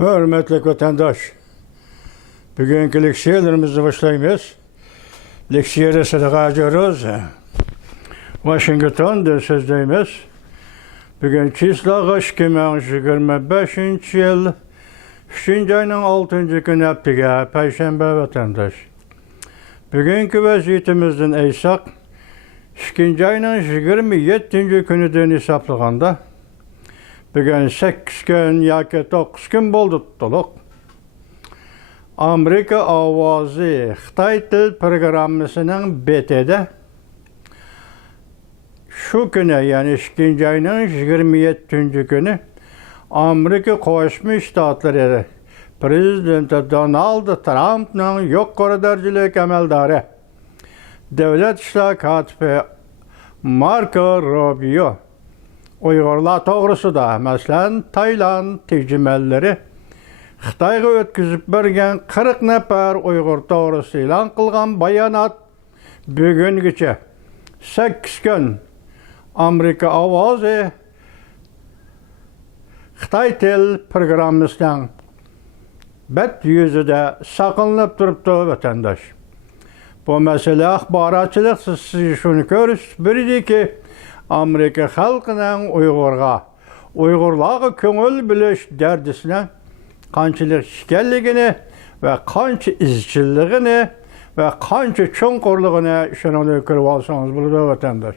Hürmetli vatandaş, bugünkü leksiyalarımızı başlayımız. Leksiyada sadaka ediyoruz. Washington'da sözdeyimiz. Bugün çisla 2025 yıl 3. ayının 6. günü haftiga Perşembe vatandaş. Bugünkü vaziyetimizden eysak 2. ayının 27. günüden hesaplaganda bugün 8 gün yoki 9 gün boldu tutuluq. Amerika Ovozi Xitoy til programmasining betida şu günü, yani 2. ayının 27. günü Amerika Qo'shma Shtatlari Prezidenti Donald Trump'ning yuqori darajali amaldori Davlat ishlar kotibi Marco Rubio Uyg'urlar to'g'risida, masalan, Tayland terjimolari Xitoyga o'tkazib bergan 40 nafar Uyg'ur to'g'risida e'lon qilgan bayonot bugungacha 8 kun Amerika Ovozi Xitoy til programmasining bet yüzüde saqlanib turibdi vatandaş. Bu mesele axborotchilik siz shuni ko'rish birdiki, Amerika xalqining Uyg'urlarga ko'ngil bilish dardisini qanchalik ekanligini va qancha izchilligini va qancha chunqurligini shuni ko'rib olsangiz bo'ladi vatandaş.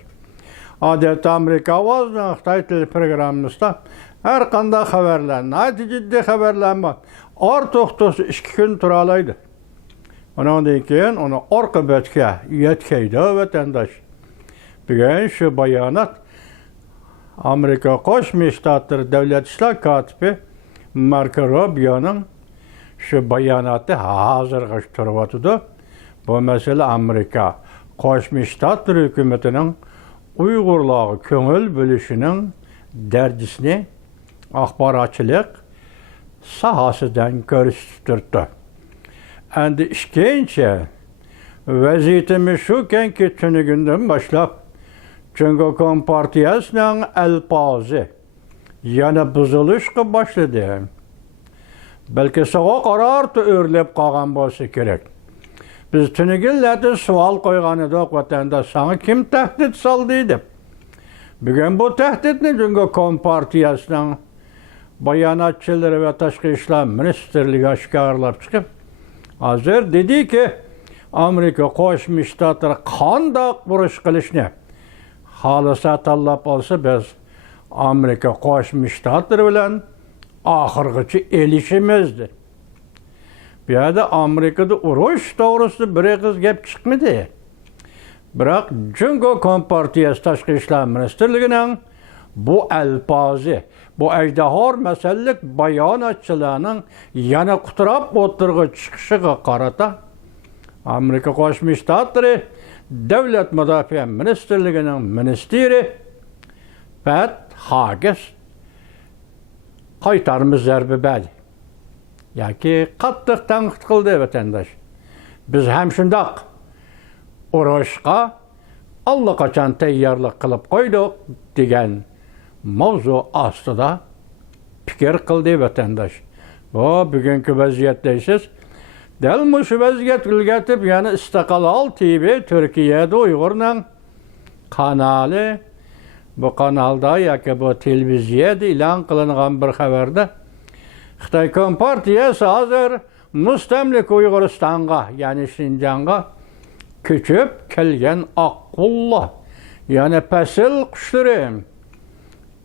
Odatda Amerika Ovozining Xitoy til programmasida har qanday xabarlar, jiddiy xabarlar ortiqchasi 2 kun tura oladi. Ondan keyin uni oqibatga yetkazdi vatandaş. Bugün şu bayonot Amerika Qo'shma Shtatlari Davlat ishlar kotibi Marco Rubio'ning şu bayonoti hozirga turyapti. Bu mesele Amerika Qo'shma Shtatlari hukumatining Uyg'urlarga ko'ngil bo'lishining dardisini axborotchilik sahasidan ko'rsatib turibdi. Endi ikkinchi vaziyatimiz shuki, tunigundan boshlab Cumhuriyet Kompartiyasining alpozi yana buzilishga boshladi. Balki sovuq qarorda o'rlab qolgan bo'lsa kerak. Biz tunigunlarda savol qo'ygan edik, vatandaş sana kim tahdid soldi deb. Bugun bu tahdidni Cumhuriyet Kompartiyasining bayonotchilari va Tashqi ishlar ministrligi oshkorlab chiqib, hozir dediki, Amerika Qo'shma Shtatlari qanday urush qilishni xohlasa tanlab olsa, biz Amerika Qo'shma Shtatlari bilan oxirgacha elishimizdir. Bu yerda Amerikada urush to'g'risida bir og'iz gap chiqmadi. Biroq Cumhuriyet Kompartiyasi Tashqi ishlar ministrligining bu alpozi, bu ajdahor masalalik bayonotchilarning yana qutirab o'tirg'i chiqishiga qarata Amerika Qo'shma Shtatlari Davlat Mudofaa ministrligining ministri Pat Hagis qaytarma zarba berdi. Yoki qattiq tanqid qildi vatandaş. Biz ham shundoq urushga allaqachon tayyorlik qilib qo'ydik degan mavzu ostida fikr qildi vatandaş. Bu bugungi vaziyatdasiz. Dal shu vaziyat ilgatib, yana Istiqlal TV Turkiyada Uyg'urning kanali, bu kanalda yoki bu televiziyada e'lon qilingan bir xabarda Xitoy Kompartiyasi hozir mustamlik Uyg'uristonga, ya'ni Shinjonga ko'chib kelgan oqqullar, ya'ni pasil qushlari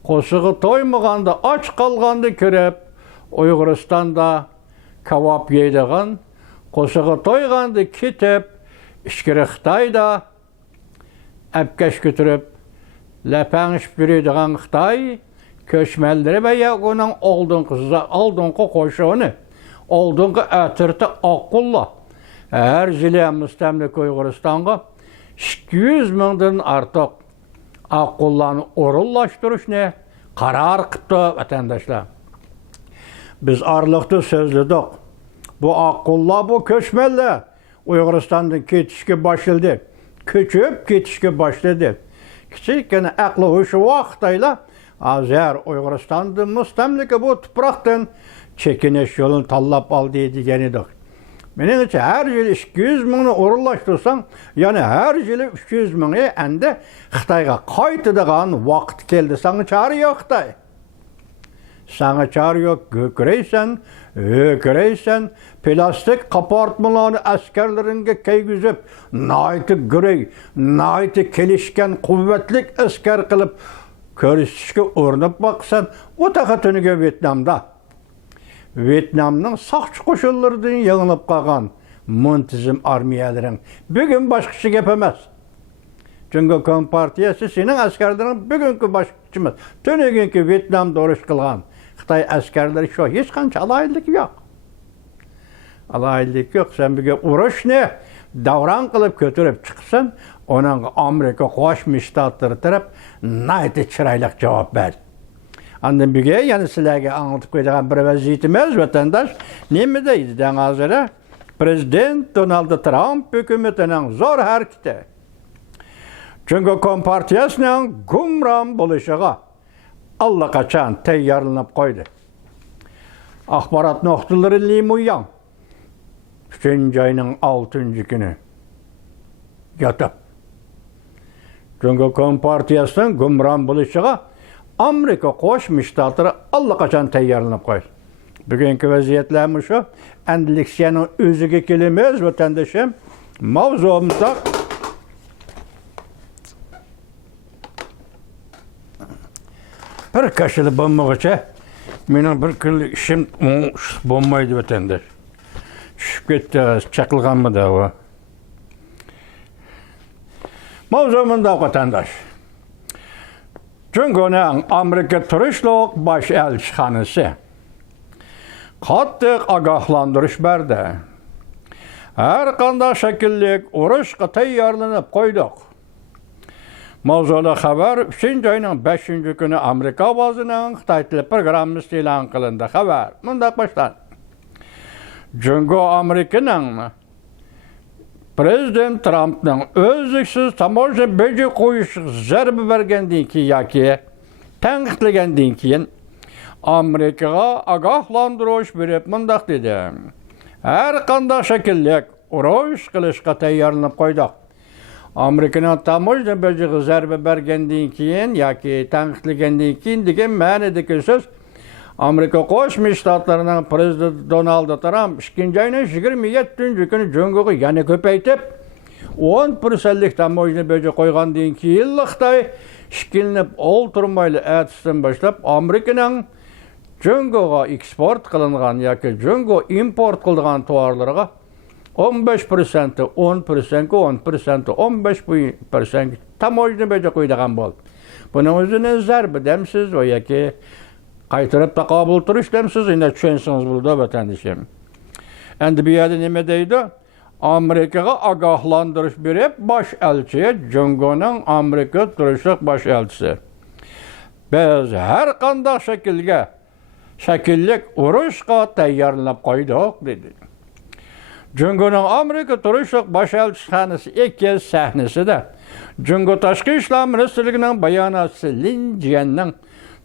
qo'shig'i to'ymaganda, och qolganda kirib Uyg'uristonda kavob yeydigan, qo'shig'i to'yganda ketib ichkari Xitoyda apkash ko'tarib lapangishib yuradigan Xitoy ko'chmanlari va uning oldingi qo'shig'ini, oldingi atirti oqqullar her yili mustamlik Uyg'uristonga 200 mingdan ortiq oqqullarni o'rinlashtirishni qaror qildi vatandaşlar. Biz orliqda so'zladik. Bu oqqullar, bu ko'chmanlar Uyg'uristondan ketishga boshladi. Ko'chib ketishga boshladi. Kichikgina aqli hushi vaqtayla hozir Uyg'uristonda mustamlika bu tuproqdan çekiniş yolunu tallap al degen edik. Menimçe her yıl 200 mingni orunlaştırsan, yani her yıl 300 mingi endi Xitayga qaytadigan vaqt keldi. Sana çare yok Xitay. Sana çare yok. Göküreysen, plastik kapartmalarını askerleringe keygüzüp, naiti gürey, naiti kelişken, kuvvetlik asker kılıp, körüşüşke uğrunup baksan, o takatınıge Vietnam'da. Vietnam'nın saqçı koşullarından yanılıp kalgan muntizm armiyelerin bugün başkası yapamaz. Çünkü Kompartiyası senin askerlerin bugünkü başkası mı? Tönügünkü Vietnam'da oruç kılgan Xitay askerleri şu hiç kança alaylık yok. Alaylık yok. Sen bir uğraş ne? Davran kılıp götürüp çıksan, onun Amerika Qo'shma Shtatları taraf nayte çıraylık cevap ver. Andan bir yani sizlerge anlatıp koyduğum bir vaziyetimiz vatandaş ne deydi den hazırı? Prezident Donald Trump hükümetinin zor hareketi. Çünkü Kompartiyasının gumram buluşuğa allaqachon tayyorlanib qo'ydi. Axborot nuqtalari Limuyan 3 ayning 6 kuni yotib. Çünkü Kompartiyasının gumram buluşuğa Amerika Qo'shma Shtatlari allaqachon tayyorlanib qo'ydi. Bugungi vaziyatlarimiz shu. Endilikçenin o'ziga kelamiz vatandoshim. Mavzumizda bir kaşılı bo'lmaguncha mening bir kunlik ishim bo'lmaydi vatandosh. Tushib ketdi, chaqilganmidi u. Mavzumizda vatandosh. Jungoning Amerika turishliq bosh elchixonasi qattiq ogohlantirish berdi. Har qanday shakllik urushga tayyorlanib qo'ydik. Mavzuda xabar 3 ayning 5 kuni Amerika ovozining Xitoy tili programmasi e'lon qilindi. Xabar mundaq boshlanadi. Jungo Amerikaning Prezident Trumpning o'zsiz tomosha beji qo'yish zarba bergandan keyin yoki tanqidlagandan keyin Amerikaga ogohlantirish berib mundaq dedi. Har qanday shakllik urush qilishga tayyorlanib qo'ydik. Amerikaning tomosha beji zarba bergandan keyin yoki tanqidlagandan keyin degan ma'nodagi so'z Amerika Qo'shma Shtatlarining prezidenti Donald Trump 2 ayning 27 kuni Jungoga yana ko'paytib 10%lik tomosha beji qo'ygandan keyin Xitoy ishkilinib o'ltirmayli atisdan boshlab Amerikaning Jungoga eksport qilingan yoki Jungo import qilgan tovarlarga 15%, 10%, 10%, 15% tomosha beji qo'ydigan bo'ldi. Buning o'zini zarba demsiz va yoki qaytarib taqobil turish demsiz, endi tushunsangiz bo'ldi vatandoshim. Endi bu yerda nima deydi? Amerikaga ogohlantirish berib, bosh elchi, Jungoning Amerika turishliq bosh elchisi. Biz har qanday shakllik urushga tayyorlanib qo'ydik dedi. Jungoning Amerika turishliq bosh elchixonasi 2 sahnasida Jungo Tashqi ishlar ministrligining bayonotchisi Lin Jianning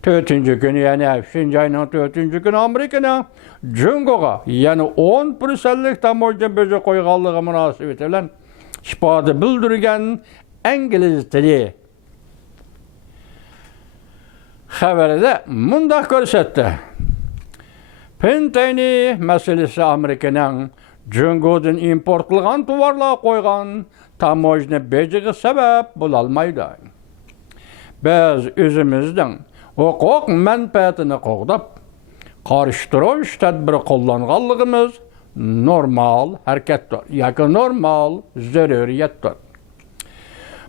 4 kuni, yani 5 ayning 4 kuni Amerikaning Jungoga yana 10%lik tomosha beji qo'yganligi munosabati bilan ifoda bildirgan ingliz tili xabarida mundaq ko'rsatdi. Pentayni masalasi Amerikaning Jungodan import qilgan tovarlar qo'ygan tomosha bejiga sabab bo'la olmaydi. Biz o'zimizning huquq manfaatini qo'g'dab, qarshi turish tadbiri qo'llanganligimiz normal harakatdir yoki normal zaruriyatdir.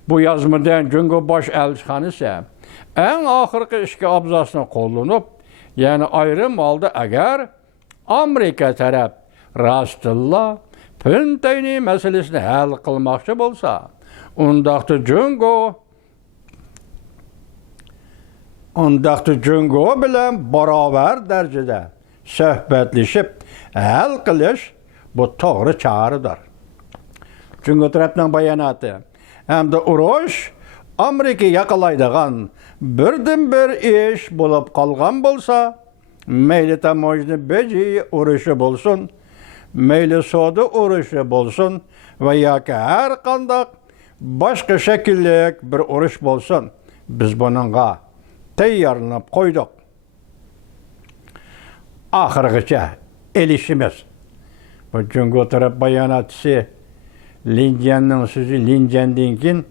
Bu yozmadan Jungo bosh elchixonasi eng oxirgi ishga abzasini qo'llanib, ya'ni ayrim holda agar Amerika taraf rostilla Pentayni masalasini hal qilmoqchi bo'lsa, undaqda Jungo bilan barobar darajada suhbatlashib hal qilish bu to'g'ri choradir. Jungo tarafdan bayonoti hamda urush Amerika yaqalaydigan birdan-bir ish bo'lib qolgan bo'lsa, meyli tamojni beji urushi bo'lsin, meyli soda urushi bo'lsin va yoki har qanday boshqa shakllik bir urush bo'lsin, biz buningga tayyorlanib qo'ydik. Oxirigacha elishimiz. Bu Jungo taraf bayonotchisi Linjanning so'zi Linjandan keyin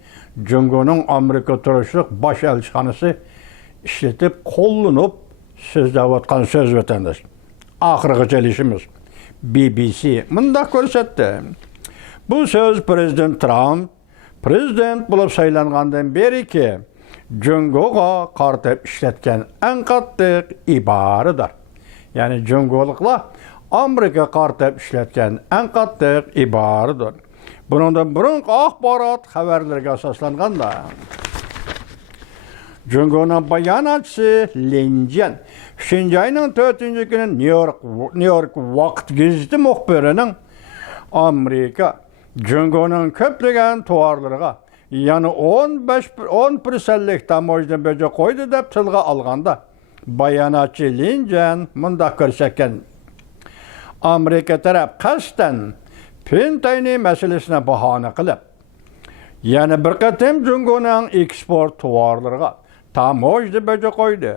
Jungoning Amerika turishlik bosh elchixonasi ishlatib qo'llanib so'zlayotgan so'z vatandosh. Oxirigacha elishimiz. BBC bunda ko'rsatdi. Bu so'z Prezident Trump prezident bo'lib saylangandan beri Jungoga qarshi ishlatgan eng qattiq iboradir. Ya'ni Jungoliklar Amerika qarşı ishlatgan eng qattiq iboradir. Bundan burungi axborot xabarlarga asoslanganda Jungoning bayonotchisi Linjan Shinjayning 4-kuni New York vaqt gazeti muxbirining Amerika Jungoning ko'plagan tovarlariga yana 10% tamojni beja qo'ydi deb tilga olganda bayonotchi Linjan mundaq ko'rsatgan. Amerika taraf qasddan Pentayni masalasini bahona qilib, yana bir qatim Jungoning eksport tovarlariga tamojni beja qo'ydi.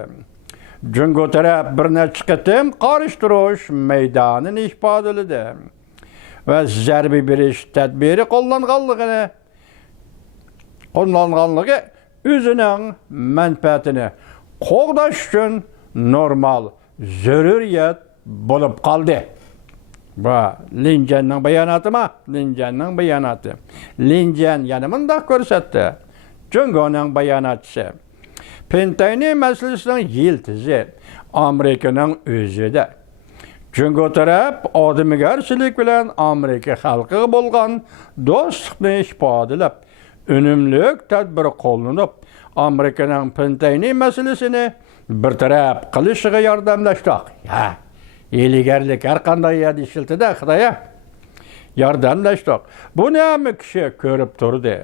Jungo taraf bir necha qatim qarashtirish maydonini ifodaladi va zarba berish tadbiri qo'llanganligi o'zining manfaatini qo'g'dash uchun normal zaruriyat bo'lib qoldi. Bu Linjanning bayonotima, Linjanning bayonoti. Linjan yana bunda ko'rsatdi. Jungoning bayonotchisi Pentayni masalasining yiltizi Amerikaning o'zida. Jungo taraf odamgarchilik bilan Amerika xalqiga bo'lgan do'stlikni ifodalab, unumlik tadbir qo'llanib, Amerikaning Pentayni masalasini bir taraf qilishiga yordamlashdi. Eligarlik har qanday yerda ishiltida Xitoyga yordamlashdi. Buni ham kishi ko'rib turdi.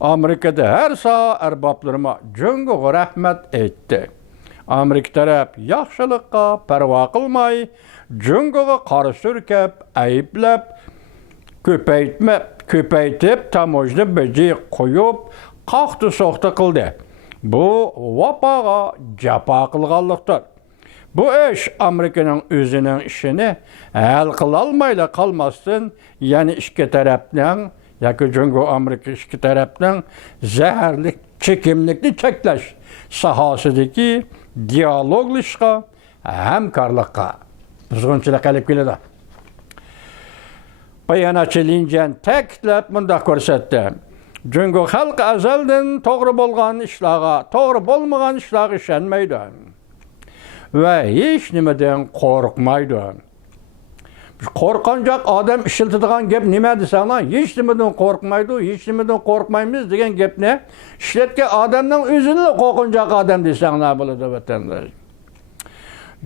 Amerikada har soha arboblarima Jungoga rahmat aytdi. Amerika taraf yaxshilikqa parvo qilmay, Jungoga qarshi surkab, ayblab, ko'paytib tamojni beji qo'yib, qaqti-soqti qildi. Bu vapaga jafo qilganlikdir. Bu ish Amerikaning o'zining ishini hal qila olmayla qolmasdan, ya'ni ikki tarafning yoki Jungo Amerika ikki tarafning zaharli chekimlikni cheklash sohasidagi dialoglashga, hamkorlikqa buzg'unchilik qilib keladi. Bayonotchi Linjan ta'kidlab bundaq ko'rsatdi. Jungo xalqi azaldan to'g'ri bo'lgan ishlarga, to'g'ri bo'lmagan ishlarga ishonmaydi va hech nimadan qo'rqmaydi. Qo'rqanjaq odam ishlatadigan gap nima desanglar, hech nimadan qo'rqmaydi, hech nimadan qo'rqmaymiz degan gapni ishlatgan odamning o'zini qo'rqanjaq odam desanglar bo'ladi vatandosh.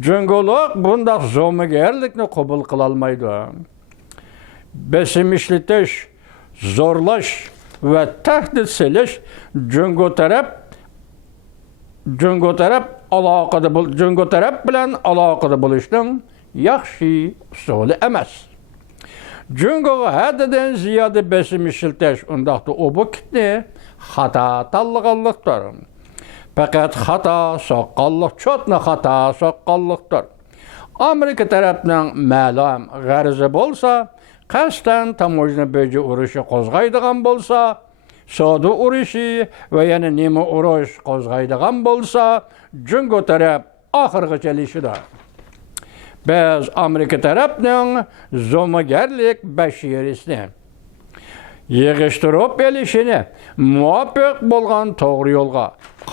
Jungolik bunday zo'migarlikni qabul qila olmaydi. Besim ishlatish, zo'rlash va tahdid silish Jungo taraf bilan aloqada bo'lishning yaxshi usuli emas. Jungoga haddidan ziyoda besim ishlatish undaqda obukni xato tanlaganlikdir. Faqat xato soqqonlik, chotna xato soqqonlikdir. Amerika tarafining ma'lum g'arzi bo'lsa, qasddan tamojni beji urushi qo'zg'aydigan bo'lsa, soda urushi va yana nima urush qo'zg'aydigan bo'lsa, Jungo taraf oxirigacha ilishida. Biz Amerika tarafining zo'magarlik bashirisini yig'ishtirib elishini, muvaffaq bo'lgan to'g'ri yo'lga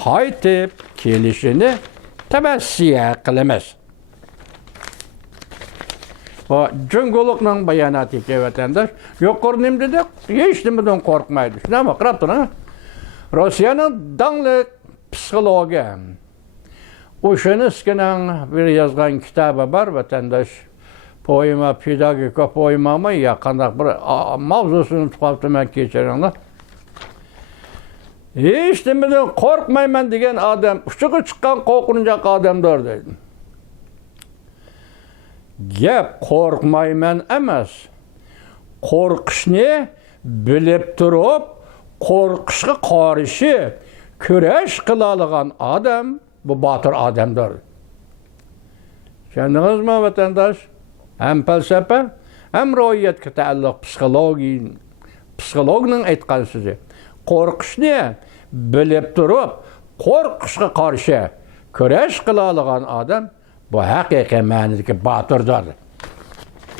qaytib kelishini tavsiya qilamiz. Va Jungolikning bayonoti vatandosh, yuqorini dedik, hech nimadan qo'rqmaydi. Shunday qarab turing. Rossiyaning danglik psixologi O'shaniskining bir yozgan kitobi bor vatandosh. Poema pedagogika poemami ya qanday bir mavzusini tuqibman kechiringlar. Hech nimadan qo'rqmayman degan odam, uchiga chiqqan qo'rqinchoq odamdir deydi. Gep korkmayman emas. Korkışni bilip turup, korkışga qarşı küreş kılalıgan adam bu batır adamdır. Kendiniz mi vatandaş? Hem felsefe, hem roiyetke taalluq psikologning aytgan so'zi. Korkışni bilip turup, korkışga qarşı küreş kılalıgan adam bu haqiqiy ma'nodagi batırdır.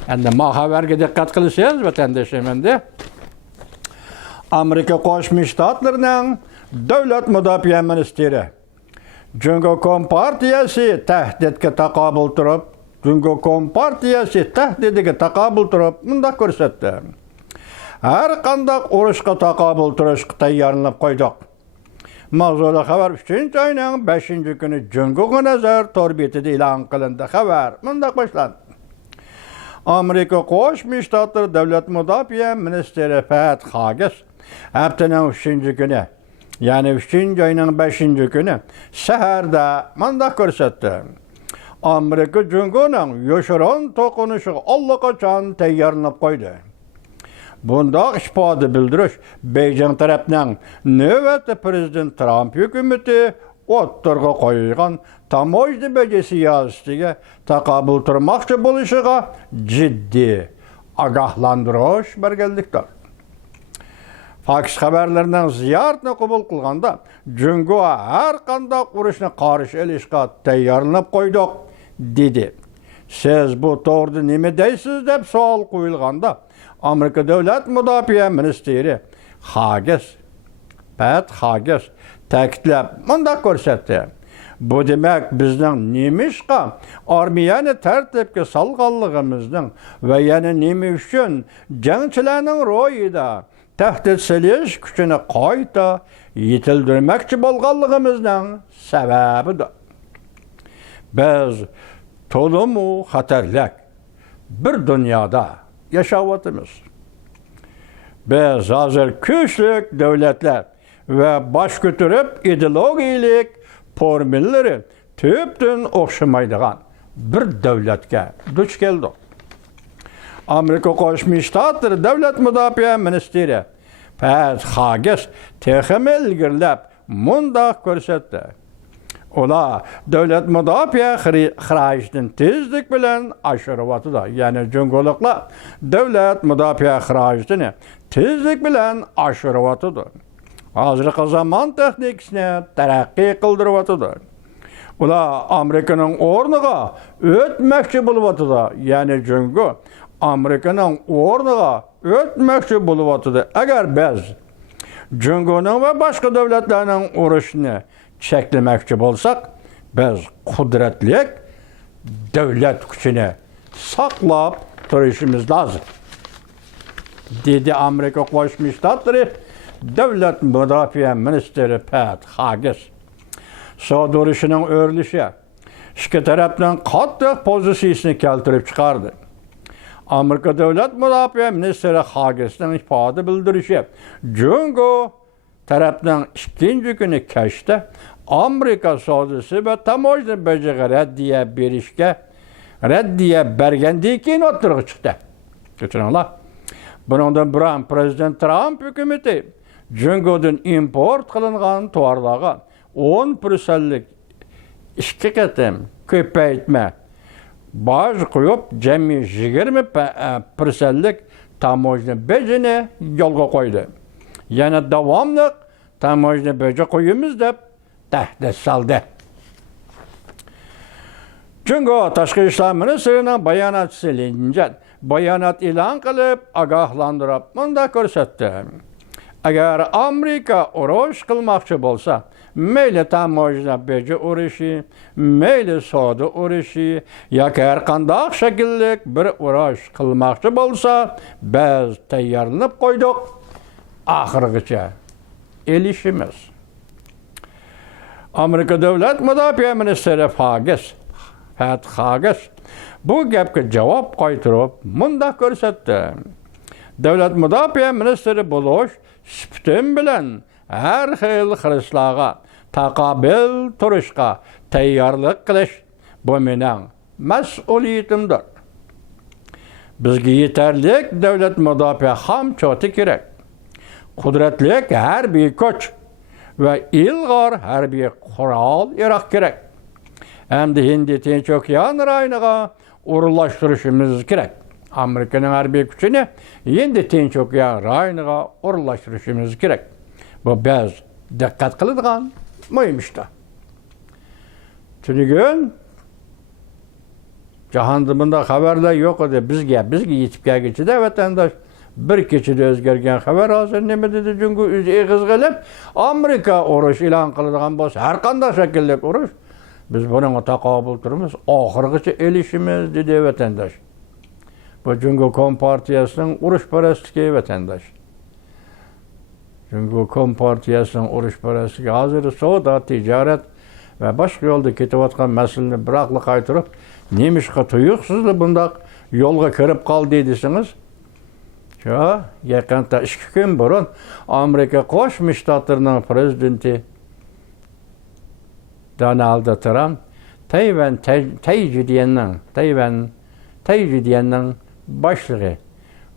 Endi xabarga diqqat qilsangiz vatandoshim, endi Amerika Qo'shma Shtatlarining davlat mudofaa ministri Jungo Kompartiyasi tahdidga taqobil turib, bunda ko'rsatdi. Har qanday urushga taqobil turishga tayyorlanib qo'ydik. Mavzuli xabar 3-oyning 5-kuni Jungo nazar torbetida e'lon qilindi. Xabar bunda boshlandi. Amerika Qo'shma Shtatlari davlat mudofaa ministri Pat Haggis haftaning 3-kuni, ya'ni 3-oyning 5-kuni saharda bunda ko'rsatdi. Amerika Jungoning yoshiron to'qinishiga allaqachon tayyorlanib qo'ydi. Bunda ifoda bildirish Beijing tarafining navbatda prezident Trump hukumati o'ttirg'a qo'ygan tamoyishni baja siyosatiga taqobil turmoqchi bo'lishiga jiddiy ogohlantirish berganlikdir. Fox xabarlarining ziyoratini qabul qilganda Jungo har qanday urushni qarshi olishga tayyorlanib qo'ydik dedi. Siz bu to'g'rida nima deysiz deb savol qo'yilganda Amerika davlat mudofaa ministri Pat Haggis ta'kidlab bunda ko'rsatdi. Bu demak bizning nemishqa armiyani tartibga solganligimizning va yana nima uchun jangchilarning ro'yida tahdid solish kuchini qayta yetildirmoqchi bo'lganligimizning sababidir. Biz to'limu xatarli bir dunyoda yaşayotimiz. Biz hozir kuchli davlatlar va bosh ko'tarib ideologiyalik formulları tüptün o'xshamaydigan bir davlatga duch keldik. Amerika Qo'shma Shtatlari davlat mudofaa ministri Pat Haggis texmi ilgirlab mundaq ko'rsatdi. Ular davlat mudofaa xarajini tezlik bilan oshiryapti. Ya'ni jungoliklar davlat mudofaa xarajini tezlik bilan oshiryapti. Hozirgi zamon texnikasini taraqqiy qildiryapti. Ular Amerikaning o'rniga o'tmoqchi bo'lyapti. Ya'ni jungo Amerikaning o'rniga o'tmoqchi bo'lyapti. Agar biz jungoning va boshqa davlatlarning urushini cheklamoqchi bo'lsak, biz qudratli davlat kuchini saqlab turishimiz lozim, dedi Amerika Qo'shma Shtatlari davlat mudofaa ministri Pat Haggis. So'd urushining o'rilishi ikki tarafdan qattiq pozitsiyasini keltirib chiqardi. Amerika davlat mudofaa ministri Haggisning ifoda bildirishi Jungo tarafdan 2-kuni kashda Amerika sozisi va tamoyishni bajaga raddiya bergandan keyin o'tirg'i chiqdi. Tushuninglar. Bundan burun prezident Trump hukumati Jungodan import qilingan tovarlarga 10%lik 2 qatim ko'paytma boj qo'yib, jami 20%lik tamoyishni bajini yo'lga qo'ydi. Yana davomli tamoyishni baja qo'yamiz deb tahdid soldi. Jungo tashqi ishlar ministrining bayonotchisi Linjan bayonot e'lon qilib ogohlantirib bunda ko'rsatdi. Agar Amerika urush qilmoqchi bo'lsa, mayli tamoyishni baja urushi, mayli savdo urushi yoki har qanday shakllik bir urush qilmoqchi bo'lsa, biz tayyorlanib qo'ydik. Oxirigacha elishimiz. Amerika davlat mudofaa ministri Pat Haggis bu gapga javob qaytarib bunda ko'rsatdi. Davlat mudofaa ministri bo'lish sifatim bilan har xil xirishlarga taqobil turishga tayyorlik qilish bu mening mas'uliyatimdir. Bizga yetarlik davlat mudofaa hamchoti kerak. Qudratli harbiy kuch va ilg'or harbiy qurol yarog' kerak. Endi Hindi Tinch okean rayoniga o'rinlashtirishimiz kerak. Amerikaning harbiy kuchini Hindi Tinch okean rayoniga o'rinlashtirishimiz kerak. Bu biz diqqat qiladigan muhim ishdir. Tunugun jahonda bunday xabarlar yo'q edi. Bizga yetib kelguncha vatandosh bir kechada o'zgargan xabar hozir nima dedi? Chunki o'zi eg'iz qilib Amerika urush e'lon qiladigan bo'lsa, har qanday shaklli urush biz bunga taqobil turamiz, oxirigacha elishimiz dedi vatandosh. Bu Jungo Kompartiyasining urushparastligi vatandosh. Jungo Kompartiyasining urushparastligi hozir savdo, tijorat va boshqa yo'lda ketayotgan masalani biroqli qaytarib, nemishqa tuyuqsizlar bundoq yo'lga kirib qoldi desangiz, yaqinda 2 kun burun Amerika Qo'shma Shtatlarining prezidenti Donald Trump Tayvanning boshlig'i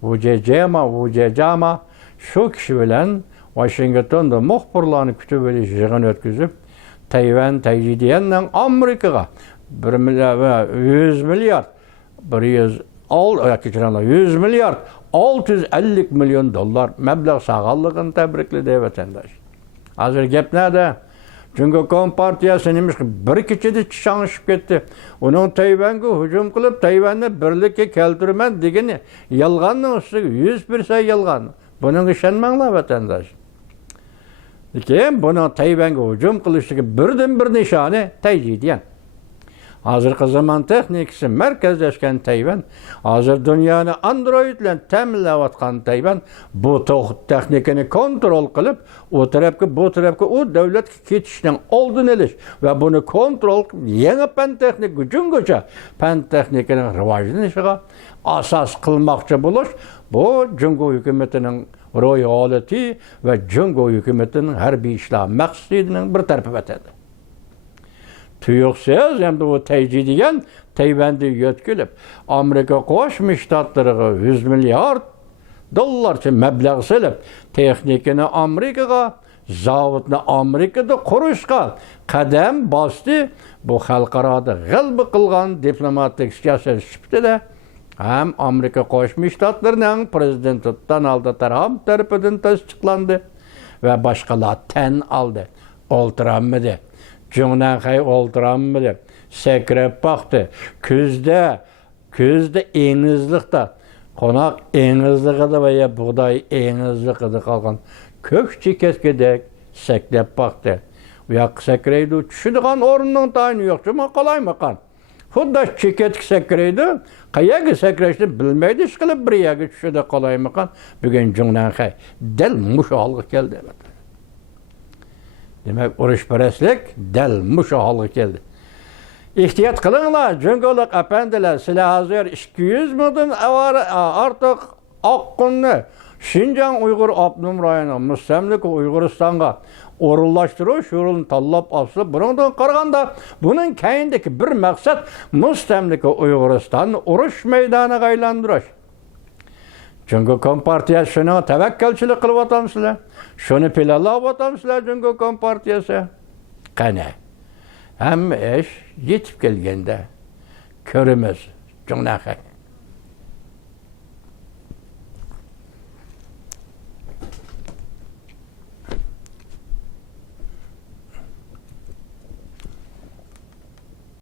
Vujejama shu kishi bilan Washingtonda muxbirlarni kutib olish yig'ini o'tkazib, Tayvanning Amerikaga 100 milliard 650 milyon dollar mablag' sağalligini tabrikladi vatandosh. Hozir gap nada? Jungo Kompartiyasi nemish bir kechada chang'ishib ketdi. Uning Tayvanga hujum qilib, Tayvanni birlikka keltiraman degani yolg'onning ustiga 100% yolg'on. Buning ishonmanglar vatandosh. Lekin buni Tayvanga hujum qilishiga birdan-bir nishoni Tayjidian. Hozirgi zamon texnikasi markazlashgan Tayvan, hozir dunyoni Android bilan ta'minlayotgan Tayvan bu texnikani kontrol qilib, bu tarafga u davlatga ketishning oldini olish va buni kontrol qilib, yangi fan texnik jungocha fan texnikaning rivojlanishiga asos qilmoqchi bo'lish bu Jungo hukumatining ro'yolati va Jungo hukumatining harbiy ishlar maqsadining bir tarafi o'tadi. Tuyuqsiz hem de bu tecrüdiyen Tayvan'da yetkilip Amerika Qo'shma Shtatlariga 100 milyard dollarcha mablag' silib, texnikani Amerikaga, zavodni Amerikada qurishga qadam bosdi. Bu xalqaroda g'alaba qilgan diplomatik siyosat sifatida ham Amerika Qo'shma Shtatlarining prezidenti Donald Trump tarafidan tasdiqlandi va boshqalar tan oldi. Oltiramidi. Cunanxay oltiramı deb sakrab baktı. Kuzda engizlikda, qo'noq engizligida va ya bug'doy engizligida qolgan ko'k chekaskedek sakrab baktı. Bu yoqqa sakraydi, tushadigan o'rnining tayini yo'q, nima qolaymagan. Xuddi chekatga sakraydi, qayerga sakrashni bilmaydi, ish qilib bir yerga tushadi qolaymagan. Bugun Cunanxay dal mushu holga keldi. Demek urushparastlik dal mushu holga keldi. Ehtiyot qilinglar, jungolik apandilar, sizlar hozir 200 mingdan ortiq oqqonni Şinjan Uyg'ur Abnum rayoni mustamlika Uyg'uristonga o'rinlashtirish yo'lini tanlab olsa, bundan qaraganda buning keyindagi bir maqsad mustamlika Uyg'uristonni urush maydoniga aylantirish. Jungo Kompartiyasi shuni tavakkalchilik qilib o'tamsizlar. Shuni planlab o'tamsizlar Jungo Kompartiyasi. Qani. Hamma ish yetib kelganda ko'ramiz. Cunanxay.